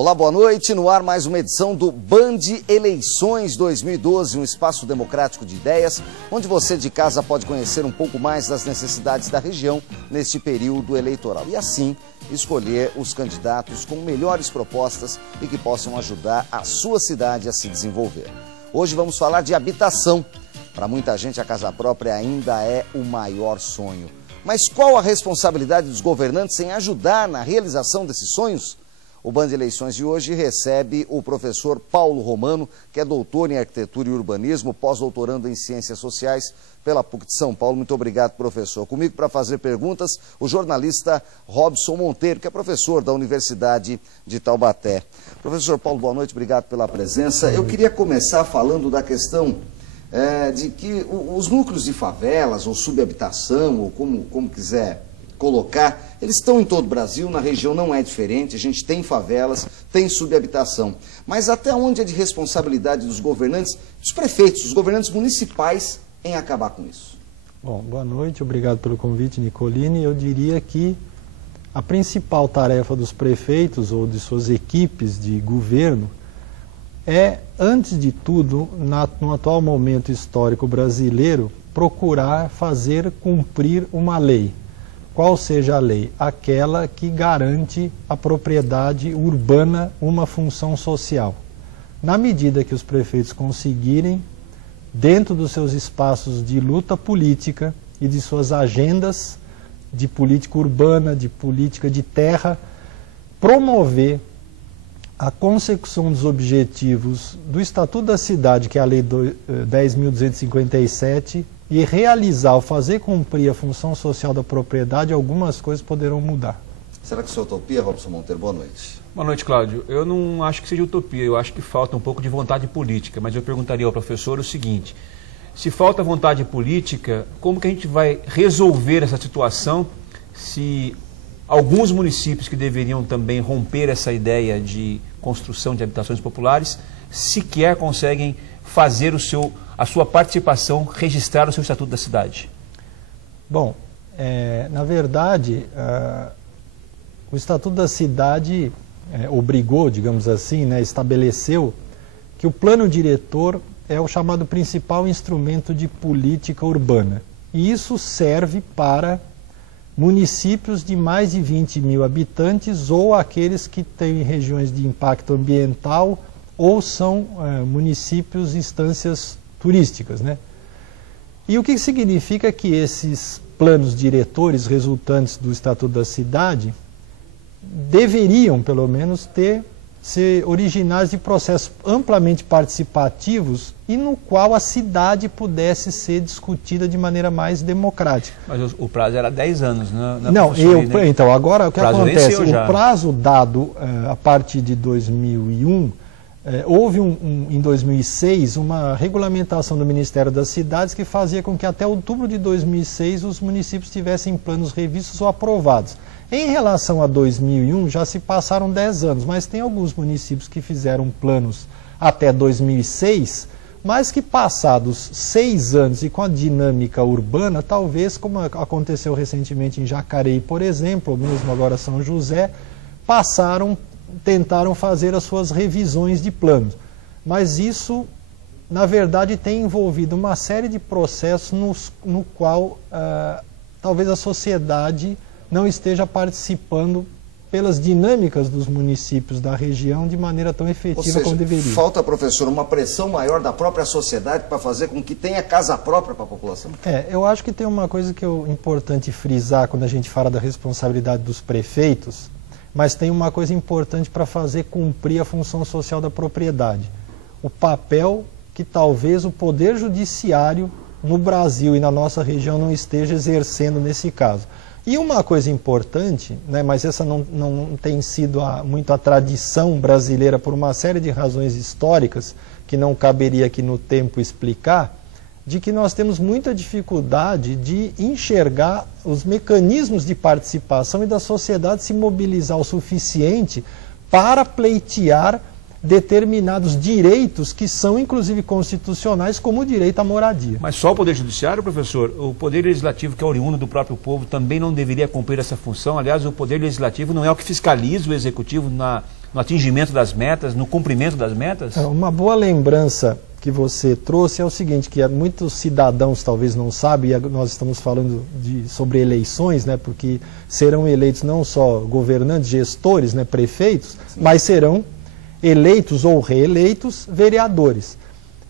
Olá, boa noite. No ar mais uma edição do Band Eleições 2012, um espaço democrático de ideias, onde você de casa pode conhecer um pouco mais das necessidades da região neste período eleitoral e assim escolher os candidatos com melhores propostas e que possam ajudar a sua cidade a se desenvolver. Hoje vamos falar de habitação. Para muita gente a casa própria ainda é o maior sonho. Mas qual a responsabilidade dos governantes em ajudar na realização desses sonhos? O Band Eleições de hoje recebe o professor Paulo Romano, que é doutor em Arquitetura e Urbanismo, pós-doutorando em Ciências Sociais pela PUC de São Paulo. Muito obrigado, professor. Comigo para fazer perguntas, o jornalista Robson Monteiro, que é professor da Universidade de Taubaté. Professor Paulo, boa noite, obrigado pela presença. Eu queria começar falando da questão de que os núcleos de favelas, ou subhabitação, ou como quiser colocar, eles estão em todo o Brasil, na região não é diferente, a gente tem favelas, tem subhabitação. Mas até onde é de responsabilidade dos governantes, dos prefeitos, dos governantes municipais, em acabar com isso? Bom, boa noite, obrigado pelo convite, Nicolini. Eu diria que a principal tarefa dos prefeitos ou de suas equipes de governo é, antes de tudo, no atual momento histórico brasileiro, procurar fazer cumprir uma lei. Qual seja a lei? Aquela que garante à propriedade urbana uma função social. Na medida que os prefeitos conseguirem, dentro dos seus espaços de luta política e de suas agendas de política urbana, de política de terra, promover a consecução dos objetivos do Estatuto da Cidade, que é a Lei 10.257, e realizar ou fazer cumprir a função social da propriedade, algumas coisas poderão mudar. Será que isso é utopia, Robson Monteiro? Boa noite. Boa noite, Cláudio. Eu não acho que seja utopia, eu acho que falta um pouco de vontade política, mas eu perguntaria ao professor o seguinte: se falta vontade política, como que a gente vai resolver essa situação se alguns municípios que deveriam também romper essa ideia de construção de habitações populares sequer conseguem fazer a sua participação, registrar o seu Estatuto da Cidade? Bom, na verdade, o Estatuto da Cidade obrigou, digamos assim, estabeleceu que o plano diretor é o chamado principal instrumento de política urbana. E isso serve para municípios de mais de 20 mil habitantes ou aqueles que têm regiões de impacto ambiental ou são municípios, instâncias turísticas, né? E o que significa que esses planos diretores resultantes do Estatuto da Cidade deveriam, pelo menos, ser originais de processos amplamente participativos e no qual a cidade pudesse ser discutida de maneira mais democrática. Mas o prazo era 10 anos, né? Então, agora o que acontece? O prazo dado a partir de 2001, houve em 2006 uma regulamentação do Ministério das Cidades que fazia com que até outubro de 2006 os municípios tivessem planos revistos ou aprovados. Em relação a 2001 já se passaram 10 anos, mas tem alguns municípios que fizeram planos até 2006, mas que passados 6 anos e com a dinâmica urbana, talvez como aconteceu recentemente em Jacareí, por exemplo, ou mesmo agora São José, tentaram fazer as suas revisões de planos. Mas isso, na verdade, tem envolvido uma série de processos no qual talvez a sociedade não esteja participando pelas dinâmicas dos municípios da região de maneira tão efetiva como deveria. Falta, professor, uma pressão maior da própria sociedade para fazer com que tenha casa própria para a população? Eu acho que tem uma coisa que é importante frisar quando a gente fala da responsabilidade dos prefeitos, mas tem uma coisa importante para fazer cumprir a função social da propriedade. O papel que talvez o Poder Judiciário no Brasil e na nossa região não esteja exercendo nesse caso. E uma coisa importante, mas essa não tem sido muito a tradição brasileira por uma série de razões históricas, que não caberia aqui no tempo explicar, de que nós temos muita dificuldade de enxergar os mecanismos de participação e da sociedade se mobilizar o suficiente para pleitear determinados direitos que são inclusive constitucionais, como o direito à moradia. Mas só o Poder Judiciário, professor? O Poder Legislativo, que é oriundo do próprio povo, também não deveria cumprir essa função? Aliás, o Poder Legislativo não é o que fiscaliza o Executivo no atingimento das metas, no cumprimento das metas? Uma boa lembrança que você trouxe é o seguinte, que muitos cidadãos talvez não sabem, e nós estamos falando sobre eleições, né, porque serão eleitos não só governantes, gestores, né, prefeitos, sim, mas serão eleitos ou reeleitos vereadores.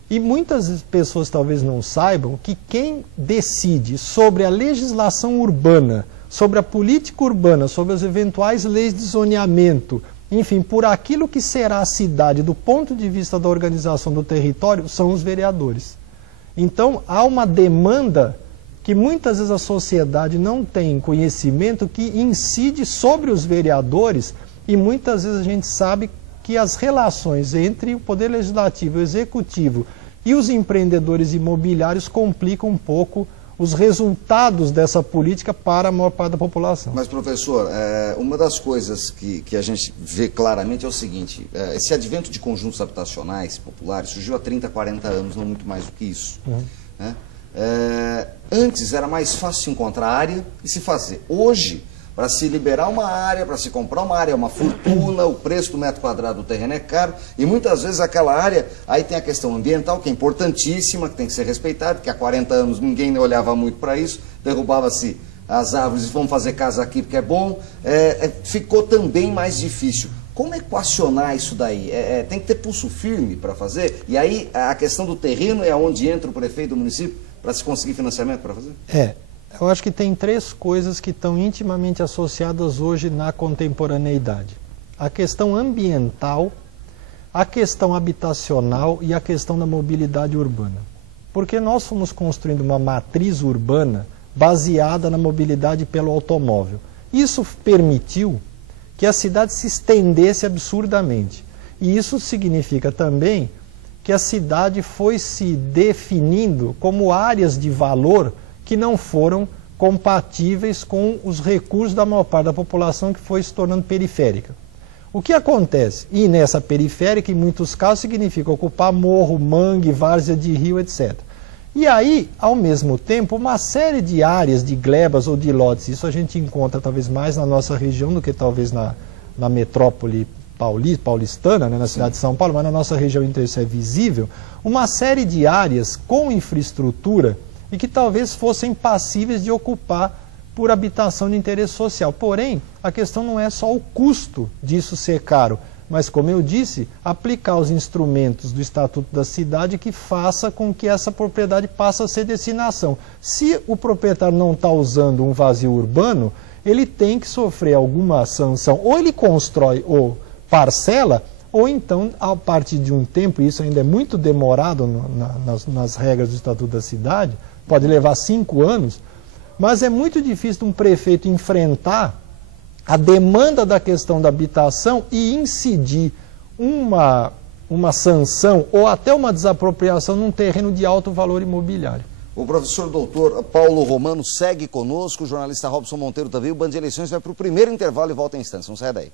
E muitas pessoas talvez não saibam que quem decide sobre a legislação urbana, sobre a política urbana, sobre as eventuais leis de zoneamento, enfim, por aquilo que será a cidade do ponto de vista da organização do território, são os vereadores. Então, há uma demanda que muitas vezes a sociedade não tem conhecimento, que incide sobre os vereadores, e muitas vezes a gente sabe que as relações entre o Poder Legislativo e o Executivo e os empreendedores imobiliários complicam um pouco os resultados dessa política para a maior parte da população. Mas, professor, uma das coisas que a gente vê claramente é o seguinte, esse advento de conjuntos habitacionais populares surgiu há 30, 40 anos, não muito mais do que isso. Uhum. Né? Antes era mais fácil encontrar área e se fazer. Hoje, para se liberar uma área, para se comprar uma área, é uma fortuna, o preço do metro quadrado do terreno é caro, e muitas vezes aquela área, aí tem a questão ambiental, que é importantíssima, que tem que ser respeitada, que há 40 anos ninguém olhava muito para isso, derrubava-se as árvores e vamos fazer casa aqui porque é bom, ficou também mais difícil. Como equacionar isso daí? Tem que ter pulso firme para fazer? E aí a questão do terreno é onde entra o prefeito do município para se conseguir financiamento para fazer? Eu acho que tem três coisas que estão intimamente associadas hoje na contemporaneidade. A questão ambiental, a questão habitacional e a questão da mobilidade urbana. Porque nós fomos construindo uma matriz urbana baseada na mobilidade pelo automóvel. Isso permitiu que a cidade se estendesse absurdamente. E isso significa também que a cidade foi se definindo como áreas de valor que não foram compatíveis com os recursos da maior parte da população, que foi se tornando periférica. O que acontece? E nessa periférica, em muitos casos, significa ocupar morro, mangue, várzea de rio, etc. E aí, ao mesmo tempo, uma série de áreas, de glebas ou de lotes, isso a gente encontra talvez mais na nossa região do que talvez na metrópole paulistana, né, na cidade de São Paulo, mas na nossa região inteira isso é visível, uma série de áreas com infraestrutura e que talvez fossem passíveis de ocupar por habitação de interesse social. Porém, a questão não é só o custo disso ser caro, mas, como eu disse, aplicar os instrumentos do Estatuto da Cidade que faça com que essa propriedade passe a ser destinação. Se o proprietário não está usando um vazio urbano, ele tem que sofrer alguma sanção. Ou ele constrói ou parcela, ou então, a partir de um tempo, e isso ainda é muito demorado nas regras do Estatuto da Cidade, pode levar 5 anos, mas é muito difícil um prefeito enfrentar a demanda da questão da habitação e incidir uma sanção ou até uma desapropriação num terreno de alto valor imobiliário. O professor doutor Paulo Romano segue conosco, o jornalista Robson Monteiro também. O Band de Eleições vai para o primeiro intervalo e volta em instantes. Não sai daí.